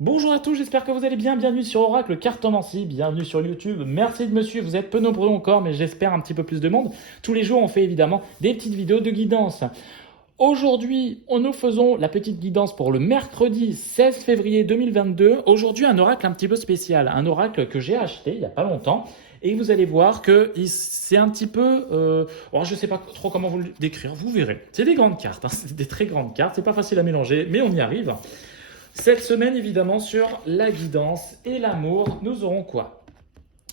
Bonjour à tous, j'espère que vous allez bien. Bienvenue sur Oracle Cartomancie, bienvenue sur YouTube. Merci de me suivre, vous êtes peu nombreux encore, mais j'espère un petit peu plus de monde. Tous les jours, on fait évidemment des petites vidéos de guidance. Aujourd'hui, nous faisons la petite guidance pour le mercredi 16 février 2022. Aujourd'hui, un oracle un petit peu spécial, un oracle que j'ai acheté il n'y a pas longtemps. Et vous allez voir que c'est un petit peu... je ne sais pas trop comment vous le décrire, vous verrez. C'est des grandes cartes, c'est des très grandes cartes, c'est pas facile à mélanger, mais on y arrive. Cette semaine, évidemment, sur la guidance et l'amour, nous aurons quoi?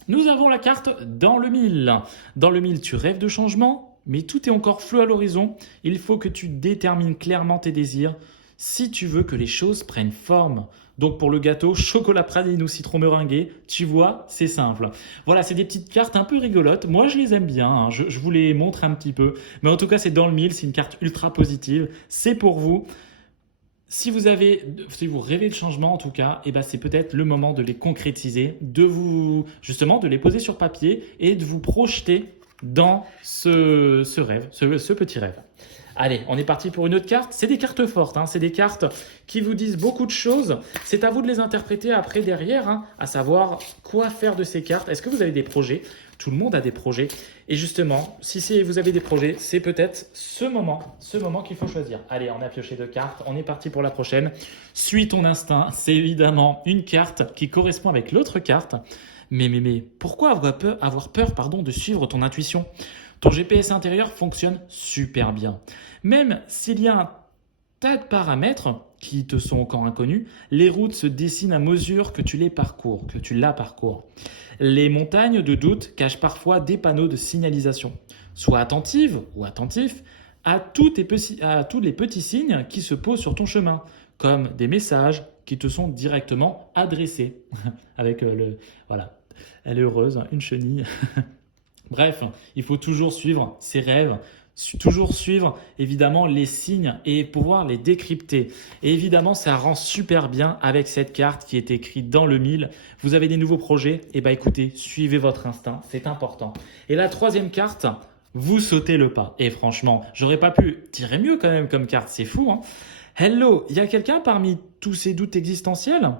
Nous avons la carte dans le mille. Dans le mille, tu rêves de changement, mais tout est encore flou à l'horizon. Il faut que tu détermines clairement tes désirs si tu veux que les choses prennent forme. Donc pour le gâteau, chocolat praline ou citron meringué, tu vois, c'est simple. Voilà, c'est des petites cartes un peu rigolotes. Moi, je les aime bien, hein. Je vous les montre un petit peu. Mais en tout cas, c'est dans le mille, c'est une carte ultra positive. C'est pour vous. Si vous rêvez de changement en tout cas, c'est peut-être le moment de les concrétiser, justement de les poser sur papier et de vous projeter dans ce rêve, ce petit rêve. Allez, on est parti pour une autre carte. C'est des cartes fortes, c'est des cartes qui vous disent beaucoup de choses. C'est à vous de les interpréter après derrière, à savoir quoi faire de ces cartes. Est-ce que vous avez des projets? Tout le monde a des projets. Et justement, si vous avez des projets, c'est peut-être ce moment qu'il faut choisir. Allez, on a pioché 2 cartes, on est parti pour la prochaine. Suis ton instinct, c'est évidemment une carte qui correspond avec l'autre carte. Mais pourquoi avoir peur de suivre ton intuition? Ton GPS intérieur fonctionne super bien. Même s'il y a un tas de paramètres qui te sont encore inconnus, les routes se dessinent à mesure que tu la parcours. Les montagnes de doute cachent parfois des panneaux de signalisation. Sois attentive ou attentif à tous les petits signes qui se posent sur ton chemin, comme des messages qui te sont directement adressés. Avec voilà, elle est heureuse, une chenille. Bref, il faut toujours suivre ses rêves, toujours suivre évidemment les signes et pouvoir les décrypter. Et évidemment, ça rend super bien avec cette carte qui est écrite dans le mille. Vous avez des nouveaux projets? Écoutez, suivez votre instinct, c'est important. Et la troisième carte, vous sautez le pas. Et franchement, j'aurais pas pu tirer mieux quand même comme carte, c'est fou, hein? Hello, il y a quelqu'un parmi tous ces doutes existentiels?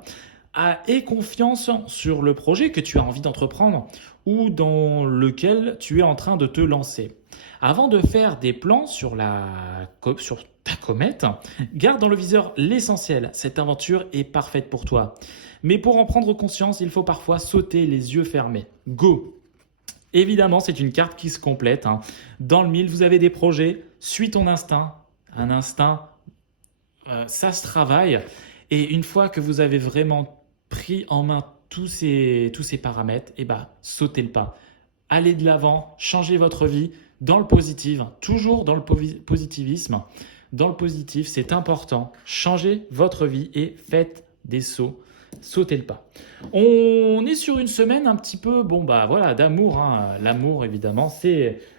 Aie confiance sur le projet que tu as envie d'entreprendre ou dans lequel tu es en train de te lancer. Avant de faire des plans sur ta comète, garde dans le viseur l'essentiel. Cette aventure est parfaite pour toi. Mais pour en prendre conscience, il faut parfois sauter les yeux fermés. Go! Évidemment, c'est une carte qui se complète. Dans le mille, vous avez des projets. Suis ton instinct. Un instinct, ça se travaille. Et une fois que vous avez vraiment pris en main tous ces paramètres, sautez le pas. Allez de l'avant, changez votre vie dans le positif, toujours dans le positivisme. Dans le positif, c'est important. Changez votre vie et faites des sauts. Sautez le pas. On est sur une semaine un petit peu, d'amour. L'amour, évidemment,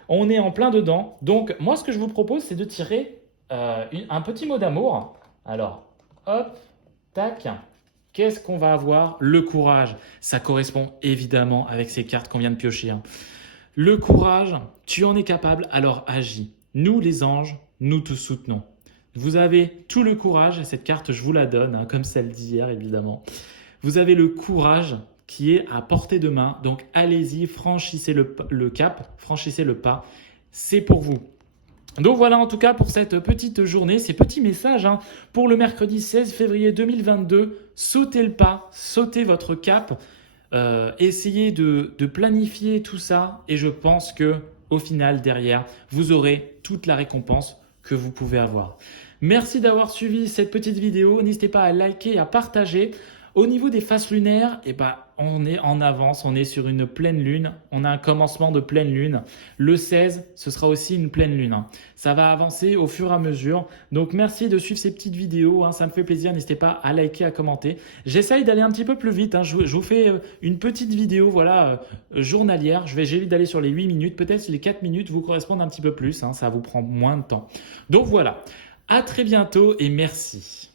on est en plein dedans. Donc, moi, ce que je vous propose, c'est de tirer un petit mot d'amour. Alors, hop, tac. Qu'est-ce qu'on va avoir? Le courage. Ça correspond évidemment avec ces cartes qu'on vient de piocher. Le courage, tu en es capable, alors agis. Nous, les anges, nous te soutenons. Vous avez tout le courage, cette carte, je vous la donne, comme celle d'hier, évidemment. Vous avez le courage qui est à portée de main, donc allez-y, franchissez le cap, franchissez le pas. C'est pour vous. Donc voilà en tout cas pour cette petite journée, ces petits messages pour le mercredi 16 février 2022. Sautez le pas, sautez votre cap, essayez de planifier tout ça et je pense que au final derrière, vous aurez toute la récompense que vous pouvez avoir. Merci d'avoir suivi cette petite vidéo, n'hésitez pas à liker et à partager. Au niveau des phases lunaires, on est en avance, on est sur une pleine lune, on a un commencement de pleine lune. Le 16, ce sera aussi une pleine lune. Ça va avancer au fur et à mesure. Donc merci de suivre ces petites vidéos, ça me fait plaisir, n'hésitez pas à liker, à commenter. J'essaye d'aller un petit peu plus vite, je vous fais une petite vidéo journalière. J'évite d'aller sur les 8 minutes, peut-être les 4 minutes vous correspondent un petit peu plus, ça vous prend moins de temps. Donc voilà, à très bientôt et merci.